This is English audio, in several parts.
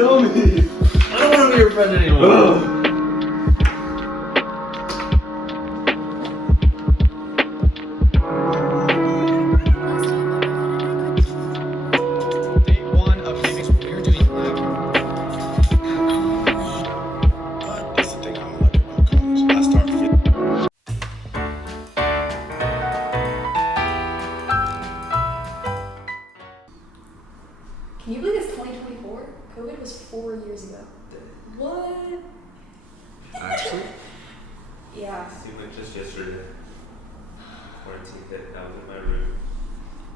tell me. I don't want to be your friend anymore. Ugh. Day one of Phoenix, what we were doing lab. That's the thing I don't like about college. I start feeling. Can you believe it's 2024? COVID was 4 years ago. What? Actually? Yeah. It seemed like just yesterday. Quarantine hit. I was in my room,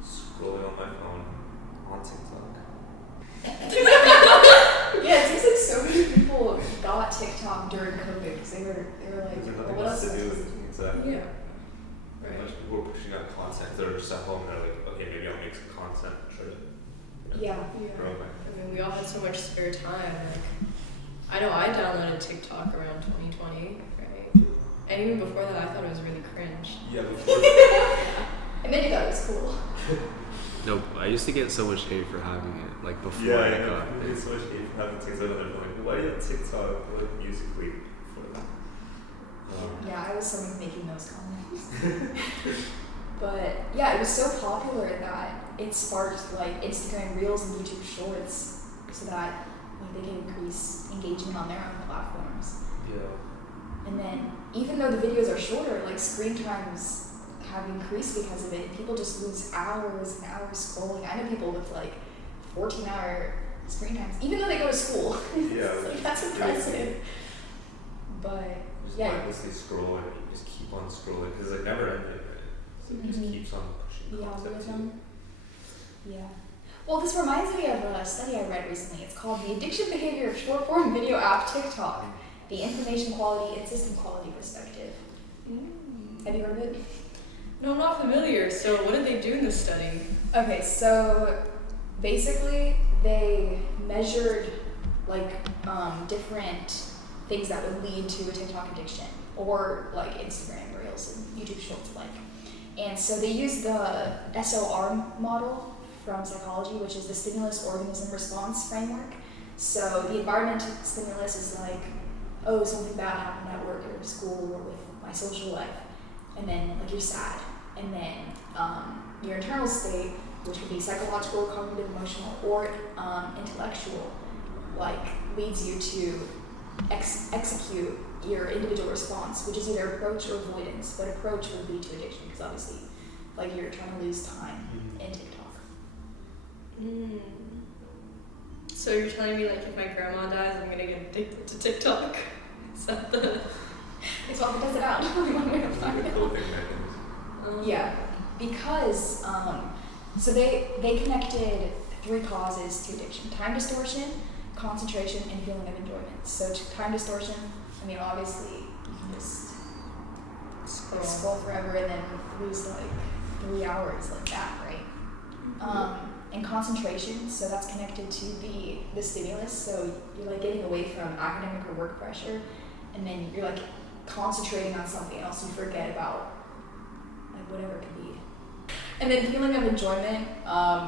scrolling on my phone, on TikTok. Yeah, it seems like so many people got TikTok during COVID because they were like, There's well, nothing what else else to am I do. supposed to do? Exactly. Yeah. A bunch of people were pushing out content. They're just at home. They're like, okay, maybe I'll make some content and try to. Yeah. Grow my. I mean, we all had so much spare time. Like, I know I downloaded TikTok around 2020, right? And even before that, I thought it was really cringe. Yeah. Before. And then you thought it was cool. No, I used to get so much hate for having it, like before Yeah, I I know. got People get it. so much hate for having TikTok, and they're like, why do you have TikTok? Like musically. Yeah, I was someone making those comments. But yeah, it was so popular that it sparked like Instagram Reels and YouTube Shorts so that like, they can increase engagement on their own platforms. Yeah. And then even though the videos are shorter, like screen times have increased because of it. People just lose hours and hours scrolling. I know people with like 14-hour screen times, even though they go to school. Yeah. Like, that's impressive. But Just yeah. mindlessly scroll and you just keep on scrolling because it never ended, right? So it just Mhm. keeps on pushing The content to you. algorithm. Yeah. Well, this reminds me of a study I read recently. It's called The Addiction Behavior of Short Form Video App TikTok, the Information Quality and System Quality Perspective. Have you heard of it? No, I'm not familiar. So, what did they do in this study? Okay, so basically they measured like different things that would lead to a TikTok addiction or like Instagram Reels and YouTube Shorts alike. And so they used the SOR model from psychology, which is the stimulus organism response framework. So the environmental stimulus is like, oh, something bad happened at work or school or with my social life. And then like you're sad. And then your internal state, which could be psychological, cognitive, emotional, or intellectual, like leads you to execute your individual response, which is either approach or avoidance. But approach would lead to addiction because obviously, like you're trying to lose time in TikTok. So you're telling me like if my grandma dies, I'm gonna get addicted to TikTok? Is that the? It's what does it out. One way to It's find like a out. coping mechanism. Yeah, because so they connected 3 causes to addiction: time distortion, concentration, and feeling of enjoyment. So time distortion, I mean, obviously you can just scroll forever and then lose like 3 hours like that, right? And concentration, so that's connected to the stimulus. So you're like getting away from academic or work pressure, and then you're like concentrating on something else. You forget about like whatever it could be. And then feeling of enjoyment,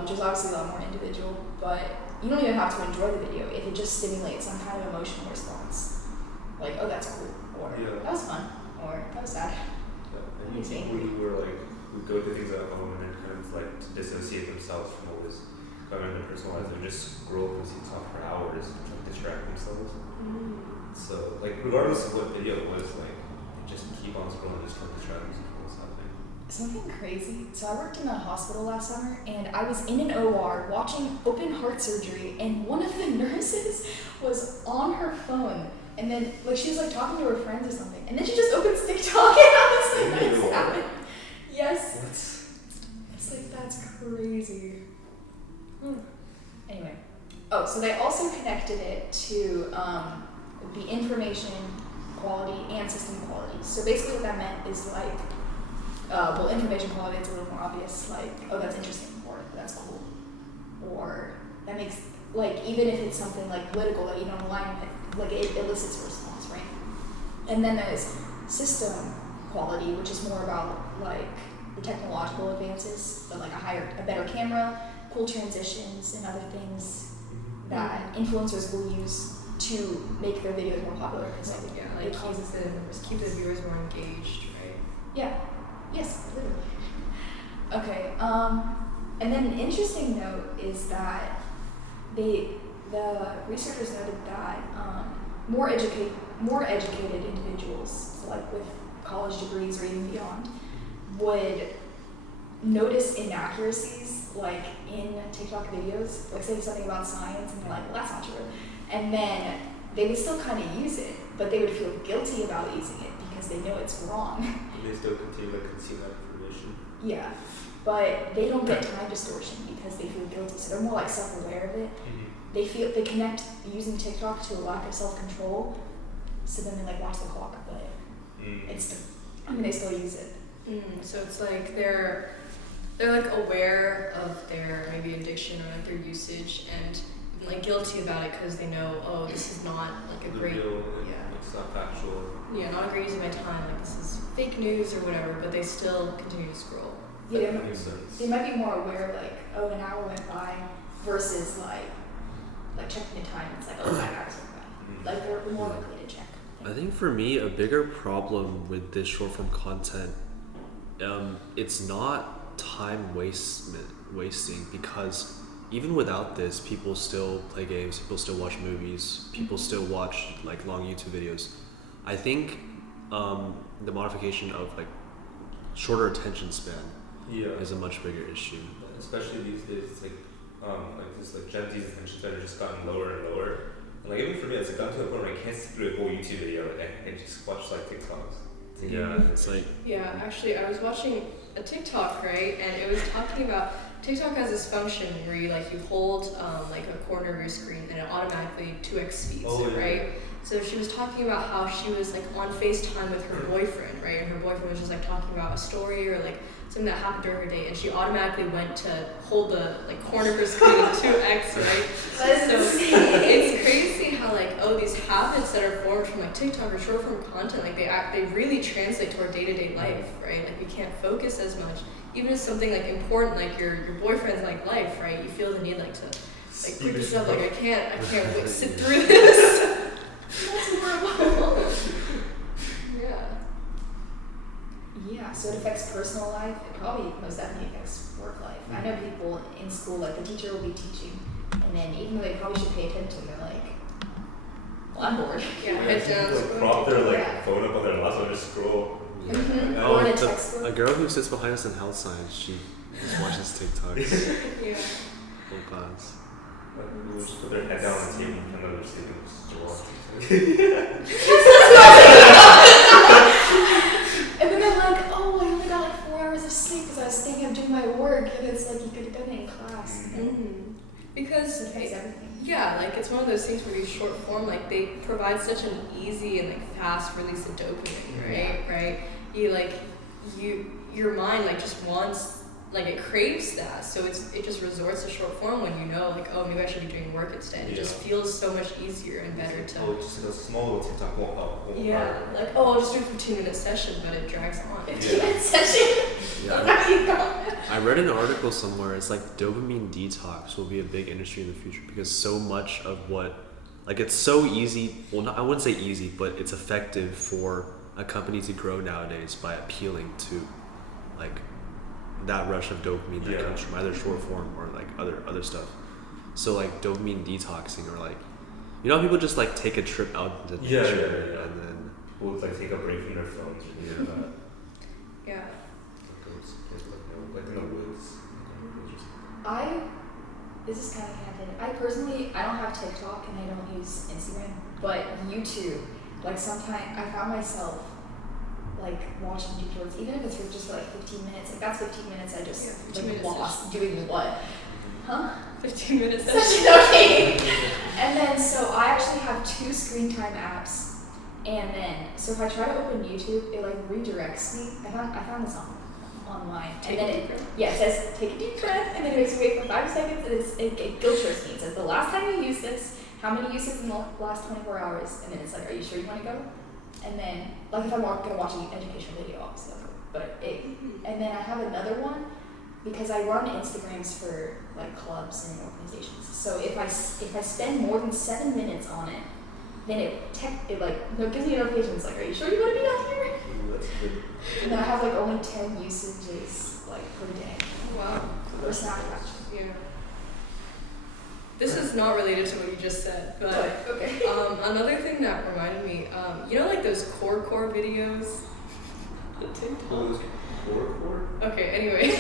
which is obviously a lot more individual, but you don't even have to enjoy the video if it just stimulates some kind of emotional response. Like, oh, that's cool, or Yeah. that was fun, or that was sad. Yeah. And Amazing. people who were like, who go to things at home and then kind of like to dissociate themselves from what was going on in their personal lives and just scroll through TikTok for hours to try to distract themselves. So, like, regardless of what video it was, like, just keep on scrolling, just trying to distract themselves from what's happening. Something crazy. So I worked in a hospital last summer, and I was in an OR watching open heart surgery, and one of the nurses was on her phone, and then like she was like talking to her friends or something, and then she just opens TikTok, and I was like, In what the is OR? happening? Yes. What? It's like, that's crazy. Anyway. Oh, so they also connected it to the information quality and system quality. So basically what that meant is like, well, information quality is a little more obvious, like, oh, that's interesting, or that's cool. Or that makes, like, even if it's something like political that you don't align with, like it elicits a response, right? And then there's system quality, which is more about like the technological advances, but like a better camera, cool transitions, and other things that influencers will use to make their videos more popular. Because I think Yeah, it like causes keep the viewers more engaged, right? Yeah. Yes, literally. Okay. And then an interesting note is that the researchers noted that more educated individuals, so like with college degrees or even beyond, would notice inaccuracies like in TikTok videos, like saying something about science and they're like, well, that's not true. And then they would still kind of use it, but they would feel guilty about using it because they know it's wrong. And they still continue to consume that information. Yeah, but they don't get time distortion because they feel guilty, so they're more like self-aware of it. They connect using TikTok to a lack of self-control, so then they like watch the clock, but they still use it. So it's like they're like aware of their maybe addiction or like their usage and like guilty about it because they know, oh, this is not like a The great real, it's not factual. not a great use of my time, like this is fake news or whatever, but they still continue to scroll. Yeah, That makes sense. they might be more aware, like, oh, an hour went by, versus like checking the time. It's like, oh, 5 hours went by. Like they're more likely to check. I think for me, a bigger problem with this short form content, it's not time wasting because even without this, people still play games, people still watch movies, people still watch like long YouTube videos. I think the modification of like shorter attention span is a much bigger issue. Especially these days, it's like this like Gen Z's attention span has just gotten lower and lower. And like even for me, it's like gotten to a point where I can't sit through a whole YouTube video. Like I can just watch like TikToks. Yeah, it's like Actually, I was watching a TikTok, right, and it was talking about TikTok has this function where you hold like a corner of your screen and it automatically 2x speeds it, right? So she was talking about how she was like on FaceTime with her boyfriend, right? And her boyfriend was just like talking about a story or like something that happened during her day, and she automatically went to hold the like corner of her screen 2x, right? So it's crazy how like these habits that are formed from like TikTok or short form content, like they really translate to our day-to-day life, right? Like we can't focus as much. Even if something like important, like your boyfriend's like life, right? You feel the need like to like quick this up, like I can't wait, sit through this. That's horrible. Yeah, so it affects personal life. It probably most definitely affects work life. I know people in school, like the teacher will be teaching, and then even though they probably should pay attention, they're like, well, I'm bored. Head down. Like prop their phone up on their laptop and just scroll. Or in a textbook. A girl who sits behind us in health science, she just watches TikToks. Whole class. Like, we'll just put their head down on the table and kind of just sleep and just watch And then they're like, oh, I only got like 4 hours of sleep because I was thinking of doing my work, and it's like you could have done it in class. Because it affects everything. Yeah, like it's one of those things where these short form, like they provide such an easy and like fast release of dopamine, right? Right? Your mind like just wants, like it craves that, so it just resorts to short form when you know like, oh, maybe I should be doing work instead. It just feels so much easier and better to. Oh, just a small little TikTok won't help. Like I'll just do a 15-minute session, but it drags on. 15-minute session. I read an article somewhere. It's like dopamine detox will be a big industry in the future because so much of it's so easy. Well, I wouldn't say easy, but it's effective for a company to grow nowadays by appealing to like that rush of dopamine that comes from either short form or like other stuff. So like dopamine detoxing or like, you know, people just like take a trip out into nature and then we'll like take a break from their phones or something like that. Yeah. Like in the woods. This is kind of connected. I don't have TikTok and I don't use Instagram, but YouTube, like sometimes I found myself like watching tutorials, even if it's for just like 15 minutes. Like that's 15 minutes I just lost doing what? Huh? 15 minutes. Okay. And then so I actually have 2 screen time apps, and then so if I try to open YouTube, it like redirects me. I found this online, and then it says take a deep breath, and then it makes me wait for 5 seconds, and it guilt trips me. It says the last time you used this, how many uses in the last 24 hours, and then it's like, are you sure you want to go? And then like if I'm going to watch an educational video, obviously, but and then I have another one because I run Instagrams for like clubs and organizations. So if I spend more than 7 minutes on it, then it gives me a notification. It's like, are you sure you want to be on here? That's good. And then I have like only 10 usages like per day. Wow. Or Snapchat. Yeah. This is not related to what you just said, but okay. another thing that reminded me, you know, like those core videos. Those core? Okay. Anyway,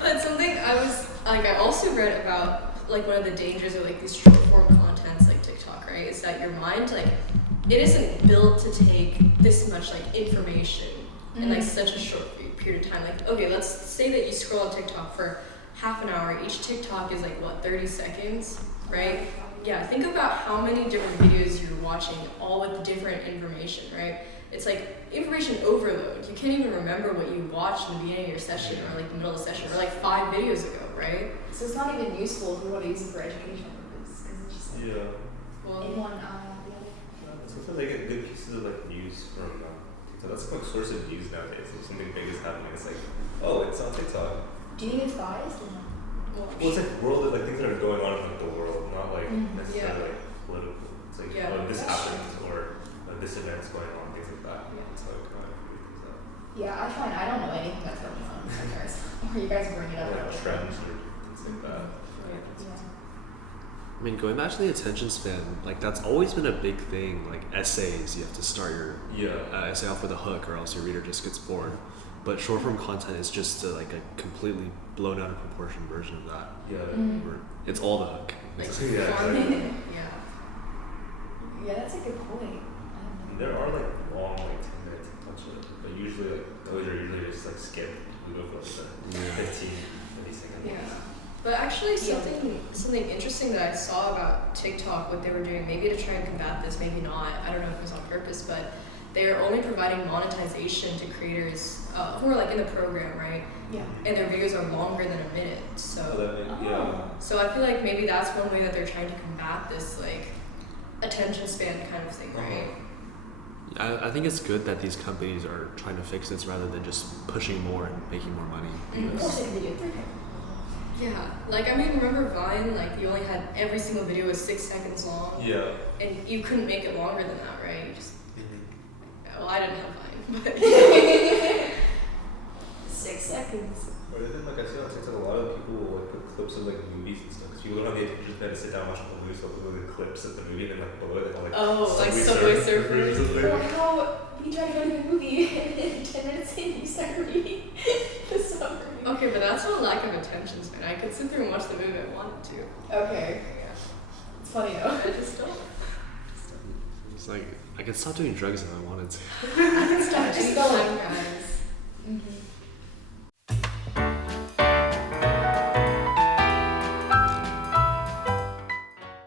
but something I also read about, like, one of the dangers of like these short form contents like TikTok, right? Is that your mind, like, it isn't built to take this much like information in like such a short period of time. Like, okay, let's say that you scroll on TikTok for half an hour. Each TikTok is like what, 30 seconds, right? Yeah, think about how many different videos you're watching, all with different information, right? It's like information overload. You can't even remember what you watched in the beginning of your session or like the middle of the session or like 5 videos ago, right? So it's not even useful if you want to use it for educational purposes because it's just like in one eye out the other. Sometimes I get good pieces of like news from TikTok. That's a quick source of news nowadays. If something big is happening, it's like, oh, it's on TikTok. Do you think it's biased or not? Well, it's like things that are going on in like, the world, not like necessarily like political. It's like, oh, this happens or this event's going on, things like that. Yeah. It's like things up. Yeah, I find I don't know anything that's going on. Or you guys bring it up. Or like trends or things like that. I mean, going back to the attention span, like that's always been a big thing. Like essays, you have to start your essay off with a hook, or else your reader just gets bored. But short form content is just like a completely blown out of proportion version of that. Where it's all the hook. Like, Exactly. Yeah, that's a good point. There are like long, like 10-minute TikToks, but usually like those are usually just like skipped. We go for like the 15, 20 seconds. Yeah. But actually, something interesting that I saw about TikTok, what they were doing, maybe to try and combat this, maybe not. I don't know if it was on purpose, but they are only providing monetization to creators who are like in the program, right? Yeah. And their videos are longer than a minute. So So I feel like maybe that's one way that they're trying to combat this like attention span kind of thing, right? I think it's good that these companies are trying to fix this rather than just pushing more and making more money. Yeah, like I mean, remember Vine? Like you only had every single video was 6 seconds long. Yeah. And you couldn't make it longer than that, right? You just well, I didn't have Vine, but 6 seconds. Or then, like I see on TikTok, a lot of people will like put clips of like movies and stuff. Because people don't have the attention span to sit down and watch the movie, so they'll put the clips of the movie and then like below it, they'll like Subway Surfers. Or how you try to go to the movie and 10 minutes in you start reading the summary. Okay, but that's not lack of attention span. I could sit through and watch the movie if I wanted to. Okay. It's funny though. I just don't. It's like I could stop doing drugs if I wanted to. I can stop Just anytime, go. guys. Mm-hmm.